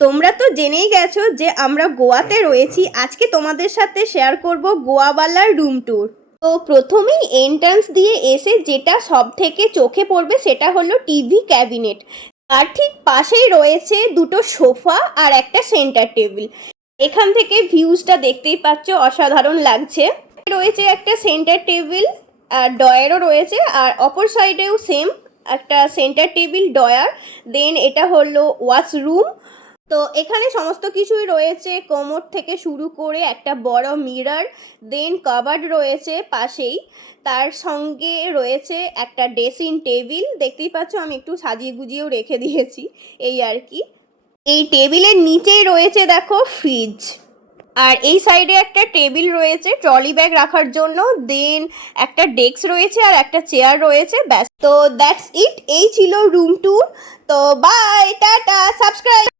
তোমরা তো জেনেই গেছো যে আমরা গোয়াতে রয়েছি। আজকে তোমাদের সাথে শেয়ার করব গোয়াওয়ালার রুম ট্যুর। তো প্রথমেই এন্ট্রান্স দিয়ে এসে যেটা সব থেকে চোখে পড়বে সেটা হলো টিভি ক্যাবিনেট। তার ঠিক পাশেই রয়েছে দুটো সোফা আর একটা সেন্টার টেবিল। এখান থেকে ভিউজটা দেখতেই পাচ্ছ, অসাধারণ লাগছে। রয়েছে একটা সেন্টার টেবিল আর ডয়ারও রয়েছে, আর অপর সাইডেও সেম একটা সেন্টার টেবিল ডয়ার। দেন এটা হলো ওয়াশরুম। তো এখানে সমস্ত কিছুই রয়েছে, কোমোড থেকে শুরু করে একটা বড় মিরর, দেন কাবার্ড রয়েছে পাশেই। তার সঙ্গে রয়েছে একটা ড্রেসিং টেবিল, দেখতেই পাচ্ছ আমি একটু সাজিয়ে গুজিয়েও রেখে দিয়েছি এই আর কি। এই টেবিলের নিচেই রয়েছে দেখো ফ্রিজ। আর এই সাইডে একটা টেবিল রয়েছে ট্রলি ব্যাগ রাখার জন্য, দেন একটা ডেস্ক রয়েছে আর একটা চেয়ার রয়েছে, ব্যাস। তো দ্যাটস ইট, এই ছিল রুম ট্যুর। তো বাই, টাটা, সাবস্ক্রাইব।